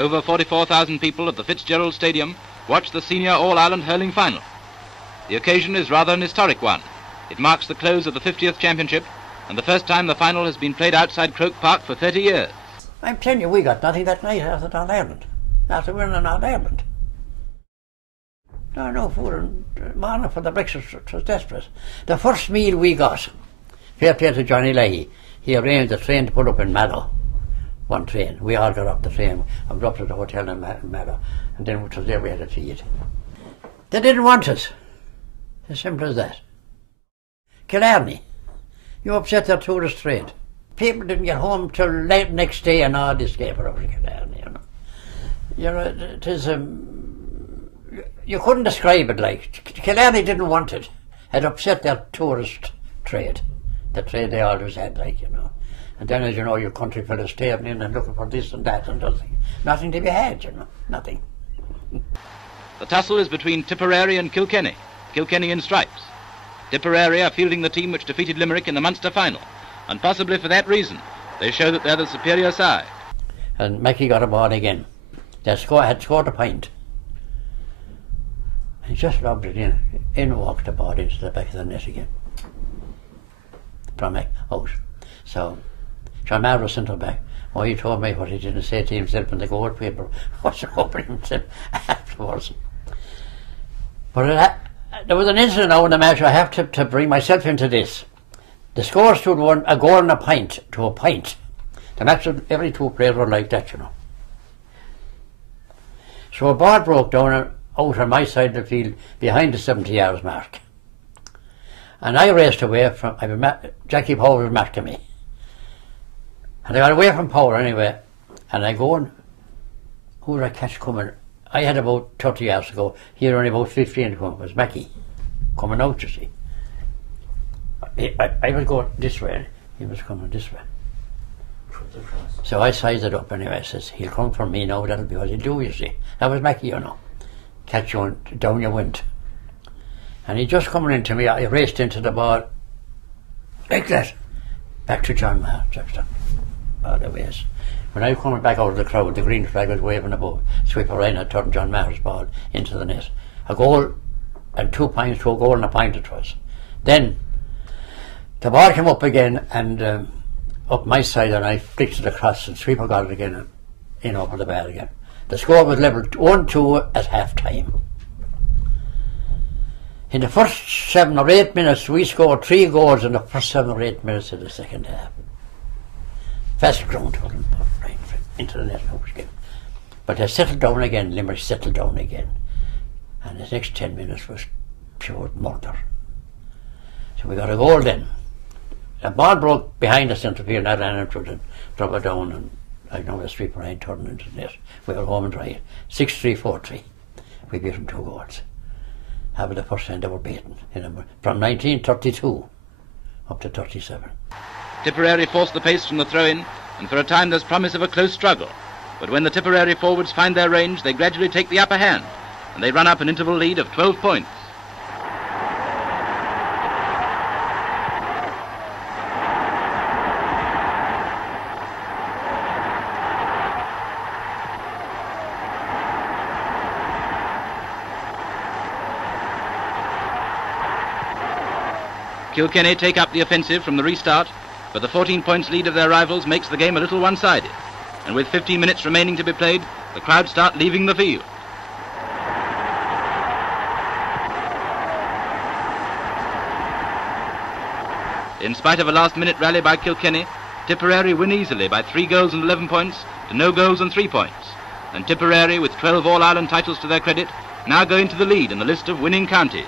over 44,000 people at the Fitzgerald Stadium watch the Senior All-Ireland Hurling Final. The occasion is rather an historic one. It marks the close of the 50th Championship and the first time the final has been played outside Croke Park for 30 years. I'm telling you, we got nothing that night after All-Ireland, after winning All-Ireland. No food and morning for the breakfast, it was desperate. The first meal we got, fair play to Johnny Leahy, he arranged a train to put up in Mallow. One train. We all got up the train and up to the hotel in Mallow, and then it was there we had to feed. They didn't want us. As simple as that. Killarney, you upset their tourist trade. People didn't get home till late next day and all this gave over to Killarney, you know. You know, it is, you couldn't describe it like. Killarney didn't want it. It upset their tourist trade. The trade they always had, like, you know. And then, as you know, your country fellas staying in and looking for this and that and nothing to be had, you know, nothing. The tussle is between Tipperary and Kilkenny, Kilkenny in stripes. Tipperary are fielding the team which defeated Limerick in the Munster final, and possibly for that reason, they show that they're the superior side. And Mackie got a ball again. They had scored a point. He just lobbed it in walked the ball into the back of the net again. From out. So, John Maher was centre back. Oh, he told me what he didn't say to himself in the goal paper. Wasn't opening himself afterwards. But there was an incident now in the match. I have to bring myself into this. The score stood a goal and a pint to a pint. The match, every two players were like that, you know. So a ball broke down out on my side of the field behind the 70 yards mark. And I raced away from, Jackie Power was marking me. And I got away from Power anyway, and I go and, who did I catch coming? I had about 30 yards to go, he had only about 15 to come. It was Mackie coming out, you see. I was going this way, and he was coming this way. So I sized it up anyway. I says, he'll come for me now, that'll be what he'll do, you see. That was Mackie, you know. Catch you and down you went. And he just coming into me, I raced into the ball, like that, back to John Maher, Jackson. All the ways. When I was coming back out of the crowd, the green flag was waving above. Sweeper Ryan had turned John Maher's ball into the net. A goal and 2 points to a goal and a pint it was. Then the ball came up again and up my side, and I flicked it across and Sweeper got it again and in over the bar again. The score was level 1-2 at half time. In the first 7 or 8 minutes, we scored 3 goals in the first 7 or 8 minutes of the second half. Fast ground right into the net again. But they settled down again, Limerick settled down again. And the next 10 minutes was pure murder. So we got a goal then. A ball broke behind the centre field, and I ran into it and dropped it down, and I know the Sweeper Ryan turned into the net. We were home and dry. 6-3, 4-3. We beat them 2 goals. That was the first time they were beaten from 1932 up to 37. Tipperary forced the pace from the throw-in, and for a time there's promise of a close struggle. But when the Tipperary forwards find their range, they gradually take the upper hand, and they run up an interval lead of 12 points. Kilkenny take up the offensive from the restart, but the 14 points lead of their rivals makes the game a little one-sided. And with 15 minutes remaining to be played, the crowd start leaving the field. In spite of a last-minute rally by Kilkenny, Tipperary win easily by 3 goals and 11 points to no goals and 3 points. And Tipperary, with 12 All-Ireland titles to their credit, now go into the lead in the list of winning counties.